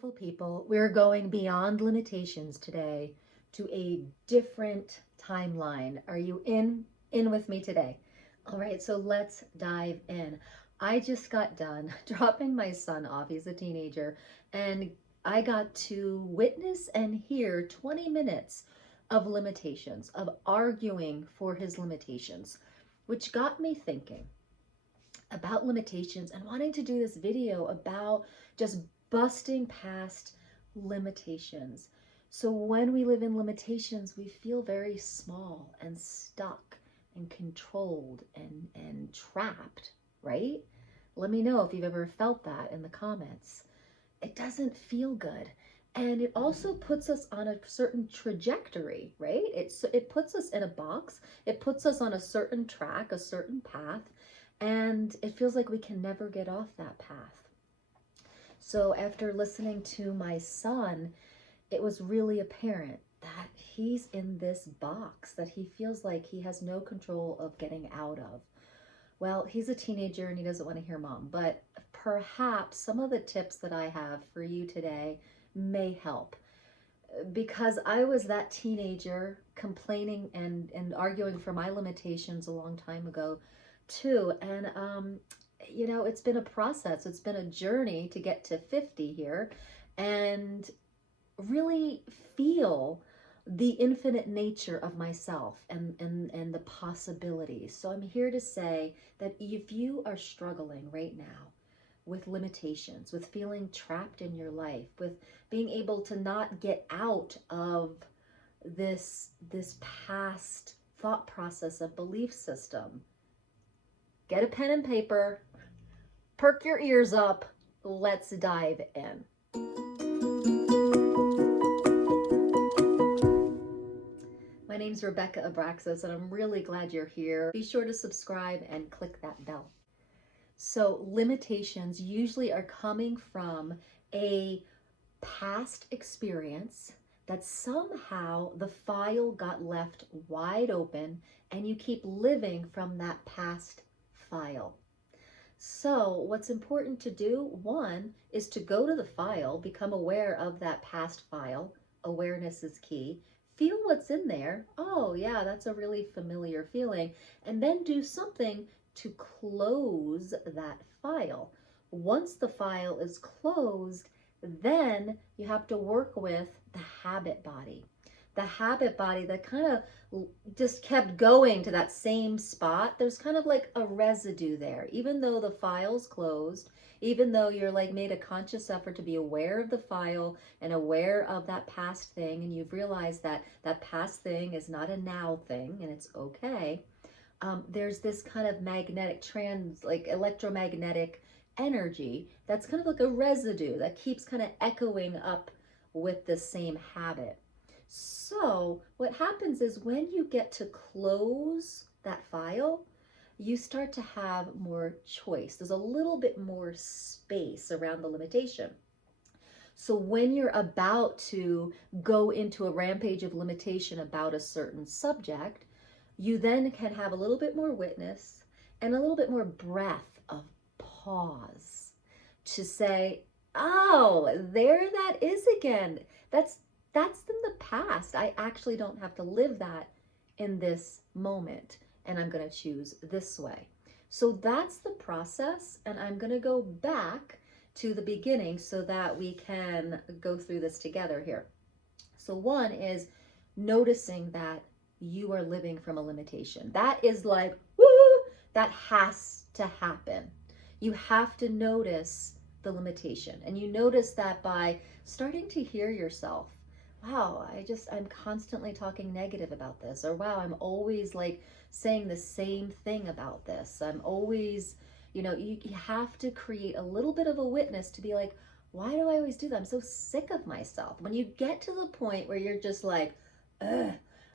Beautiful people, we're going beyond limitations today to a different timeline. Are you in with me today? All right, so let's dive in. I just got done dropping my son off. He's a teenager, and I got to witness and hear 20 minutes of limitations, of arguing for his limitations, which got me thinking about limitations and wanting to do this video about just busting past limitations. So when we live in limitations, we feel very small and stuck and controlled and trapped, right? Let me know if you've ever felt that in the comments. It doesn't feel good. And it also puts us on a certain trajectory, right? It puts us in a box. It puts us on a certain track, a certain path, and it feels like we can never get off that path. So after listening to my son, it was really apparent that he's in this box that he feels like he has no control of getting out of. Well, he's a teenager and he doesn't want to hear mom, but perhaps some of the tips that I have for you today may help. Because I was that teenager complaining and arguing for my limitations a long time ago too. And you know, it's been a process. It's been a journey to get to 50 here and really feel the infinite nature of myself and the possibilities. So I'm here to say that if you are struggling right now with limitations, with feeling trapped in your life, with being able to not get out of this past thought process of belief system, get a pen and paper, perk your ears up, let's dive in. My name's Rebecca Abraxas, and I'm really glad you're here. Be sure to subscribe and click that bell. So limitations usually are coming from a past experience that somehow the file got left wide open and you keep living from that past file. So what's important to do, one, is to go to the file, become aware of that past file. Awareness is key. Feel what's in there. Oh yeah, that's a really familiar feeling. And then do something to close that file. Once the file is closed, then you have to work with the habit body. The habit body that kind of just kept going to that same spot. There's kind of like a residue there. Even though the file's closed, even though you're like made a conscious effort to be aware of the file and aware of that past thing, and you've realized that that past thing is not a now thing and it's okay. There's this kind of magnetic like electromagnetic energy that's kind of like a residue that keeps kind of echoing up with the same habit. So what happens is when you get to close that file, you start to have more choice. There's a little bit more space around the limitation. So when you're about to go into a rampage of limitation about a certain subject, you then can have a little bit more witness and a little bit more breath of pause to say, oh, there that is again. That's in the past. I actually don't have to live that in this moment, and I'm going to choose this way. So that's the process, and I'm going to go back to the beginning so that we can go through this together here. So one is noticing that you are living from a limitation. That is like, woo, that has to happen. You have to notice the limitation, and you notice that by starting to hear yourself. Wow, I'm constantly talking negative about this, or wow, I'm always like saying the same thing about this. I'm always, you know, you have to create a little bit of a witness to be like, why do I always do that? I'm so sick of myself. When you get to the point where you're just like, ugh,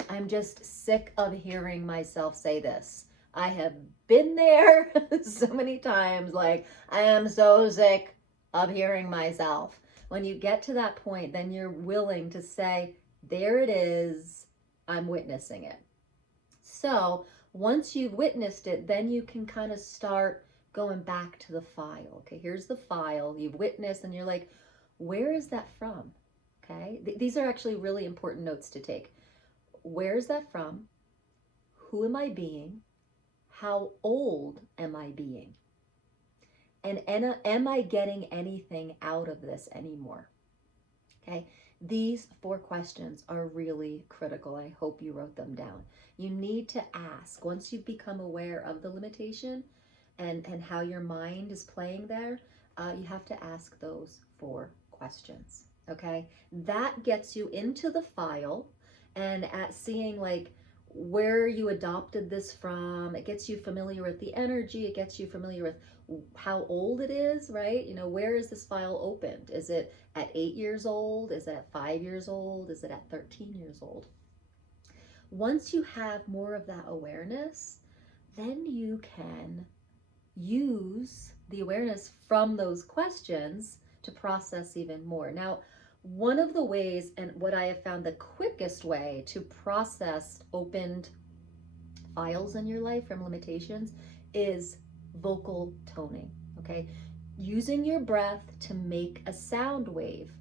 I'm just sick of hearing myself say this. I have been there so many times, like, I am so sick of hearing myself. When you get to that point, then you're willing to say, there it is, I'm witnessing it. So once you've witnessed it, then you can kind of start going back to the file. Okay, here's the file, you've witnessed, and you're like, Where is that from? Okay, these are actually really important notes to take. Where is that from? Who am I being? How old am I being? And am I getting anything out of this anymore? Okay, these 4 questions are really critical. I hope you wrote them down. You need to ask, once you've become aware of the limitation and how your mind is playing there, you have to ask those 4 questions. Okay, that gets you into the file and at seeing like where you adopted this from. It gets you familiar with the energy. It gets you familiar with how old it is, right? You know, where is this file opened? Is it at 8 years old? Is it at 5 years old? Is it at 13 years old? Once you have more of that awareness, then you can use the awareness from those questions to process even more. Now, one of the ways, and what I have found the quickest way to process opened files in your life from limitations, is vocal toning, okay? Using your breath to make a sound wave.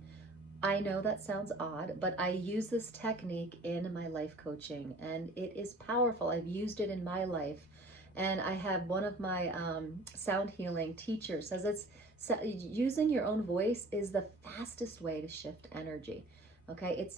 I know that sounds odd, but I use this technique in my life coaching and it is powerful. I've used it in my life. And I have one of my sound healing teachers says using your own voice is the fastest way to shift energy. Okay,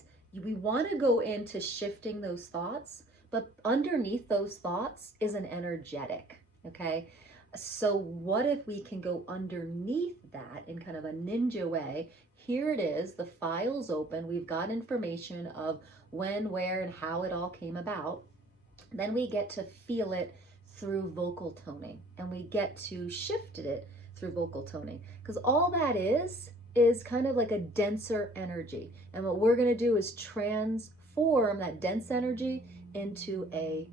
we want to go into shifting those thoughts, but underneath those thoughts is an energetic. Okay, so what if we can go underneath that in kind of a ninja way? Here it is, the file's open. We've got information of when, where, and how it all came about. Then we get to feel it through vocal toning, and we get to shift it through vocal toning, because all that is kind of like a denser energy. And what we're going to do is transform that dense energy into a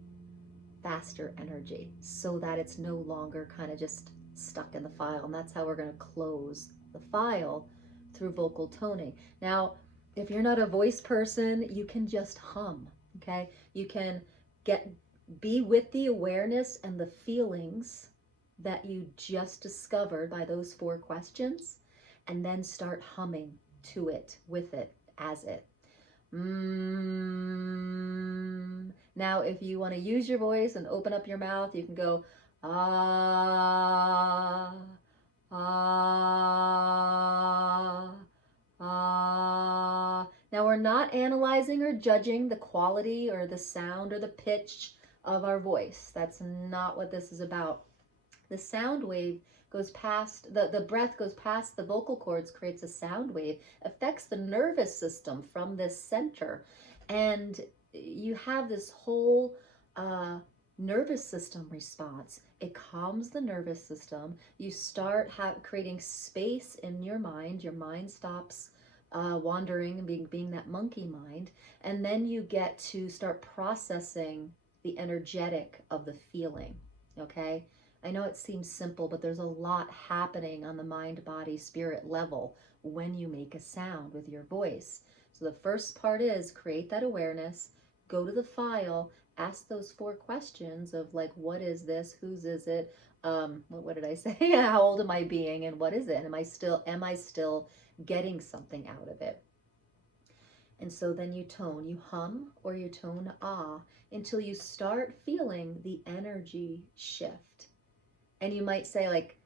faster energy so that it's no longer kind of just stuck in the file. And that's how we're going to close the file, through vocal toning. Now, if you're not a voice person, you can just hum, okay? You can be with the awareness and the feelings that you just discovered by those 4 questions, and then start humming to it, with it, as it. Now, if you want to use your voice and open up your mouth, you can go ah, ah, ah. Now, we're not analyzing or judging the quality or the sound or the pitch of our voice. That's not what this is about. The sound wave goes past, the breath goes past the vocal cords, creates a sound wave, affects the nervous system from this center. And you have this whole nervous system response. It calms the nervous system. You start creating space in your mind. Your mind stops wandering and being that monkey mind. And then you get to start processing the energetic of the feeling, okay? I know it seems simple, but there's a lot happening on the mind, body, spirit level when you make a sound with your voice. So the first part is create that awareness, go to the file, ask those 4 questions of like, what is this? Whose is it? What did I say? How old am I being? And what is it? Am I still getting something out of it? And so then you tone, you hum or you tone ah, until you start feeling the energy shift. And you might say like,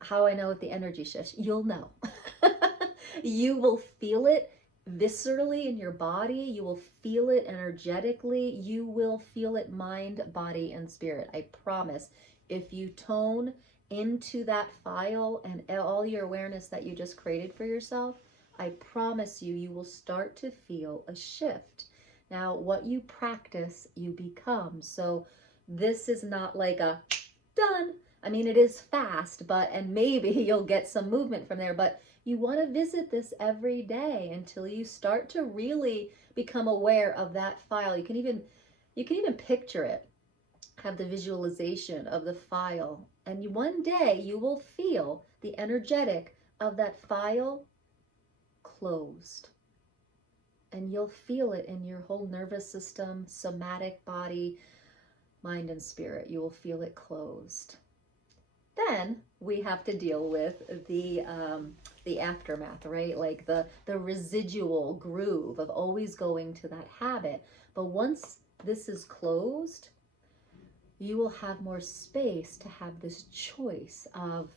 how I know if the energy shifts? You'll know. You will feel it viscerally in your body. You will feel it energetically. You will feel it mind, body, and spirit. I promise. If you tone into that file and all your awareness that you just created for yourself, I promise you, you will start to feel a shift. Now, what you practice, you become. So this is not like a done. I mean, it is fast, and maybe you'll get some movement from there, but you want to visit this every day until you start to really become aware of that file. You can even picture it, have the visualization of the file, and one day you will feel the energetic of that file closed. And you'll feel it in your whole nervous system, somatic body, mind, and spirit. You will feel it closed. Then we have to deal with the aftermath, right? Like the residual groove of always going to that habit. But once this is closed, you will have more space to have this choice of,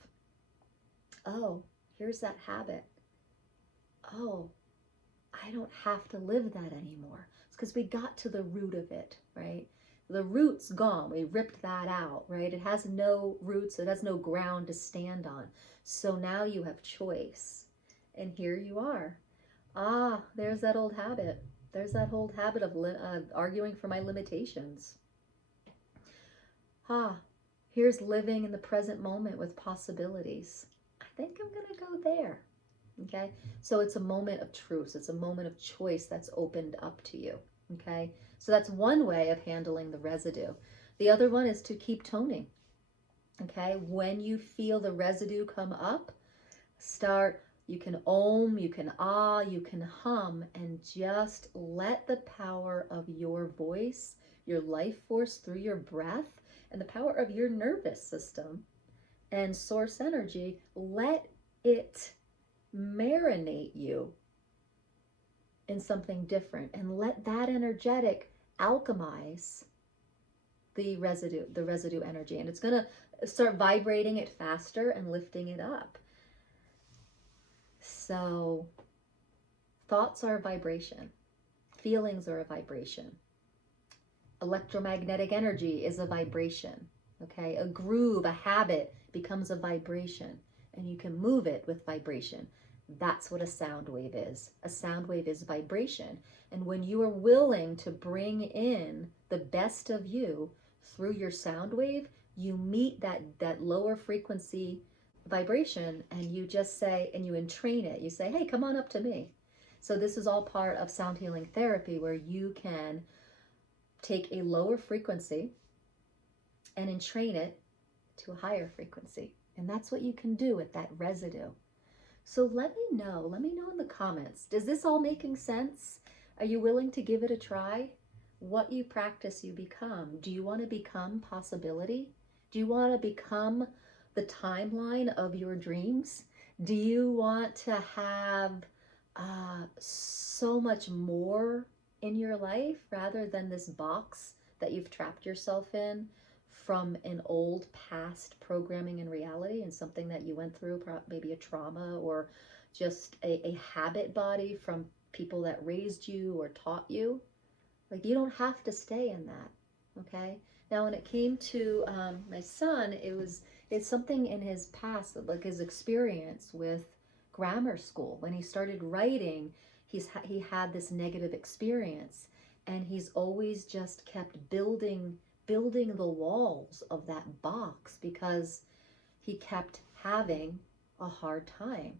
oh, here's that habit. Oh, I don't have to live that anymore. It's because we got to the root of it, right? The root's gone. We ripped that out, right? It has no roots. It has no ground to stand on. So now you have choice. And here you are. Ah, there's that old habit. There's that old habit of arguing for my limitations. Ah, here's living in the present moment with possibilities. I think I'm going to go there. Okay, so it's a moment of truth. It's a moment of choice that's opened up to you. Okay, so that's one way of handling the residue. The other one is to keep toning. Okay, when you feel the residue come up, you can om, you can ah, you can hum, and just let the power of your voice, your life force through your breath, and the power of your nervous system and source energy, let it marinate you in something different, and let that energetic alchemize the residue energy, and it's going to start vibrating it faster and lifting it up. So thoughts are a vibration, feelings are a vibration, electromagnetic energy is a vibration. Okay, a groove, a habit becomes a vibration, and you can move it with vibration. That's what a sound wave is. A sound wave is vibration. And when you are willing to bring in the best of you through your sound wave, you meet that lower frequency vibration, and you just say, and you entrain it. You say, hey, come on up to me. So this is all part of sound healing therapy, where you can take a lower frequency and entrain it to a higher frequency. And that's what you can do with that residue. So let me know in the comments. Does this all making sense? Are you willing to give it a try? What you practice, you become. Do you want to become possibility? Do you want to become the timeline of your dreams? Do you want to have so much more in your life rather than this box that you've trapped yourself in from an old past programming and reality, and something that you went through, maybe a trauma or just a habit body from people that raised you or taught you? Like, you don't have to stay in that. Okay, now when it came to my son, it's something in his past, like his experience with grammar school. When he started writing, he had this negative experience, and he's always just kept building the walls of that box because he kept having a hard time.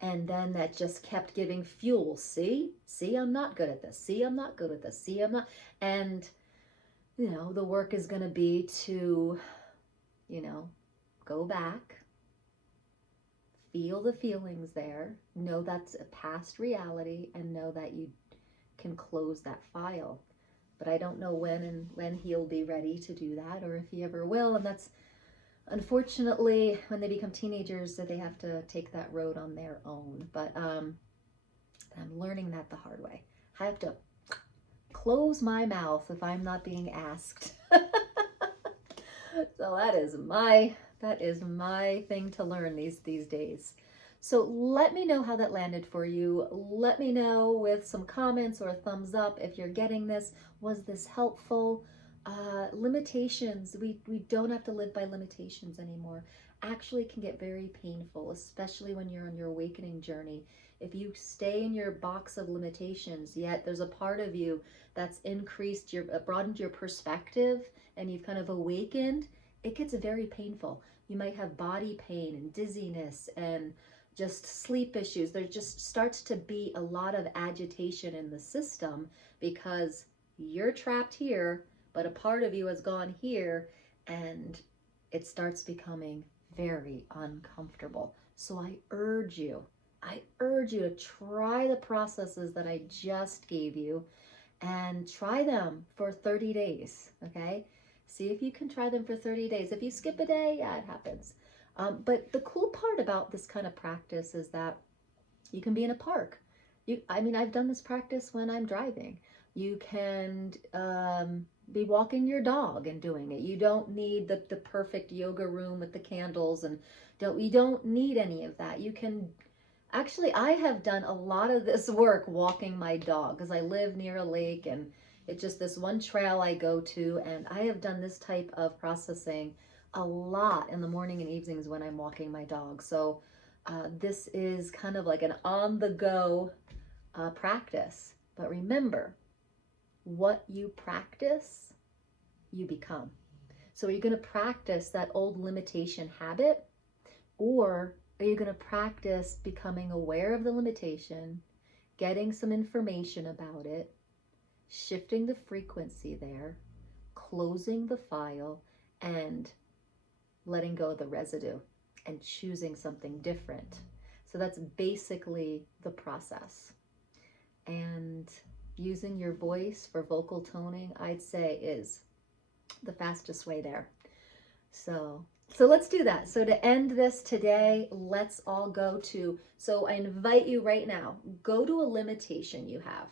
And then that just kept giving fuel. See, I'm not good at this. See, I'm not good at this. See, I'm not. And, the work is going to be to, go back, feel the feelings there, know that's a past reality, and know that you can close that file. But I don't know when he'll be ready to do that, or if he ever will. And that's, unfortunately, when they become teenagers, that they have to take that road on their own. But I'm learning that the hard way. I have to close my mouth if I'm not being asked. So that is my thing to learn these days. So let me know how that landed for you. Let me know with some comments or a thumbs up if you're getting this. Was this helpful? Limitations, we don't have to live by limitations anymore. Actually can get very painful, especially when you're on your awakening journey. If you stay in your box of limitations, yet there's a part of you that's broadened your perspective, and you've kind of awakened, it gets very painful. You might have body pain and dizziness and just sleep issues. There just starts to be a lot of agitation in the system because you're trapped here, but a part of you has gone here, and it starts becoming very uncomfortable. So I urge you to try the processes that I just gave you, and try them for 30 days, okay? See if you can try them for 30 days. If you skip a day, yeah, it happens. But the cool part about this kind of practice is that you can be in a park. I mean, I've done this practice when I'm driving. You can be walking your dog and doing it. You don't need the perfect yoga room with the candles, and you don't need any of that. You can actually, I have done a lot of this work walking my dog because I live near a lake, and it's just this one trail I go to, and I have done this type of processing a lot in the morning and evenings when I'm walking my dog. So this is kind of like an on-the-go practice. But remember, what you practice, you become. So are you going to practice that old limitation habit, or are you going to practice becoming aware of the limitation, getting some information about it, shifting the frequency there, closing the file, and letting go of the residue and choosing something different? So that's basically the process. And using your voice for vocal toning, I'd say, is the fastest way there. So let's do that. So to end this today, let's all go to, so I invite you right now, go to a limitation you have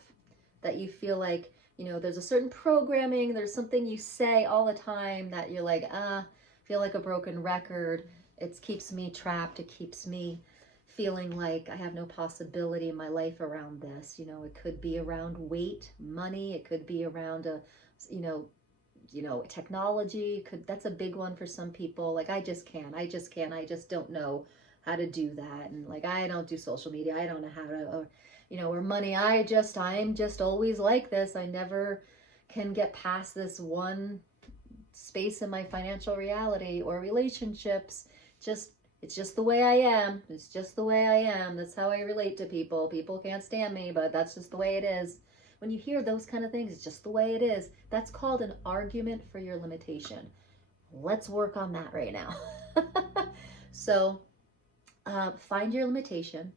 that you feel like, you know, there's a certain programming, there's something you say all the time that you're like, feel like a broken record. It keeps me trapped. It keeps me feeling like I have no possibility in my life around this. You know, it could be around weight, money. It could be around technology. That's a big one for some people. Like, I just don't know how to do that. And like, I don't do social media. I don't know how to, or money. I'm just always like this. I never can get past this one space in my financial reality, or relationships. It's just the way I am. It's just the way I am. That's how I relate to people. People can't stand me, but that's just the way it is. When you hear those kind of things, it's just the way it is. That's called an argument for your limitation. Let's work on that right now. So find your limitation,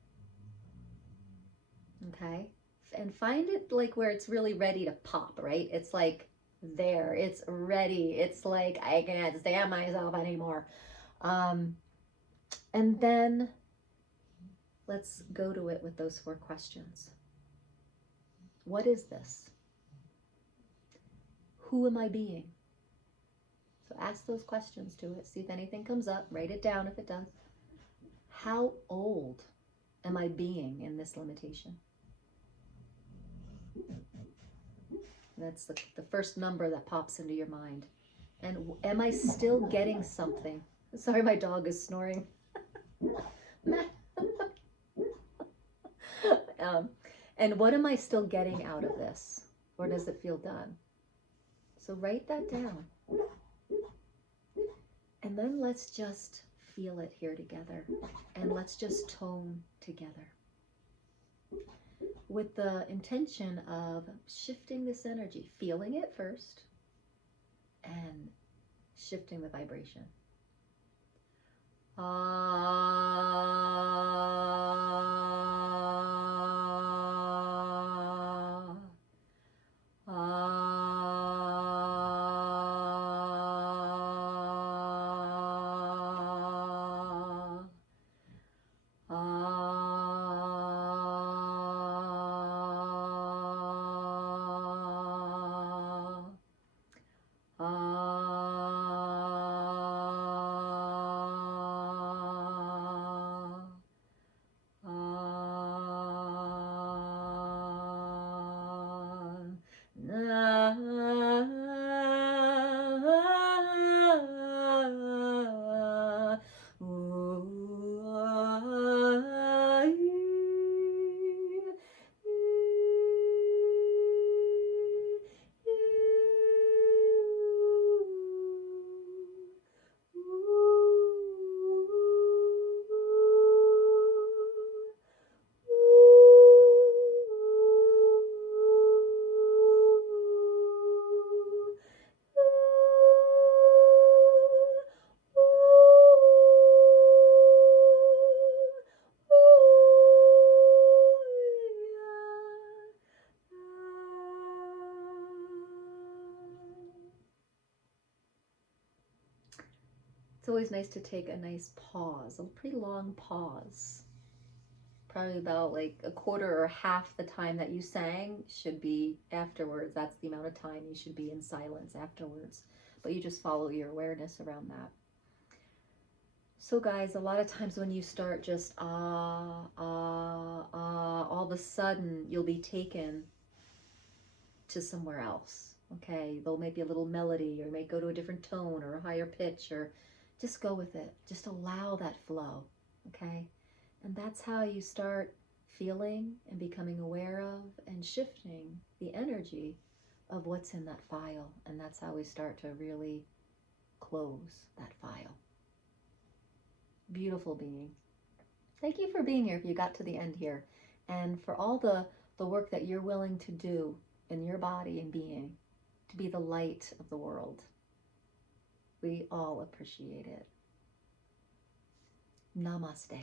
okay? And find it like where it's really ready to pop, right? It's like there, it's ready. It's like, I can't stand myself anymore. And then let's go to it with those 4 questions. What is this? Who am I being? So ask those questions to it. See if anything comes up. Write it down if it does. How old am I being in this limitation? That's the first number that pops into your mind. And am I still getting something? Sorry, my dog is snoring. And what am I still getting out of this? Or does it feel done? So write that down. And then let's just feel it here together. And let's just tone together, with the intention of shifting this energy, feeling it first, and shifting the vibration. It's always nice to take a nice pause, a pretty long pause. Probably about like a quarter or half the time that you sang should be afterwards. That's the amount of time you should be in silence afterwards. But you just follow your awareness around that. So guys, a lot of times when you start just all of a sudden you'll be taken to somewhere else. Okay, there'll maybe a little melody, or you may go to a different tone or a higher pitch, or just go with it. Just allow that flow. Okay, and that's how you start feeling and becoming aware of and shifting the energy of what's in that file. And that's how we start to really close that file. Beautiful being. Thank you for being here if you got to the end here, and for all the work that you're willing to do in your body and being to be the light of the world. We all appreciate it. Namaste.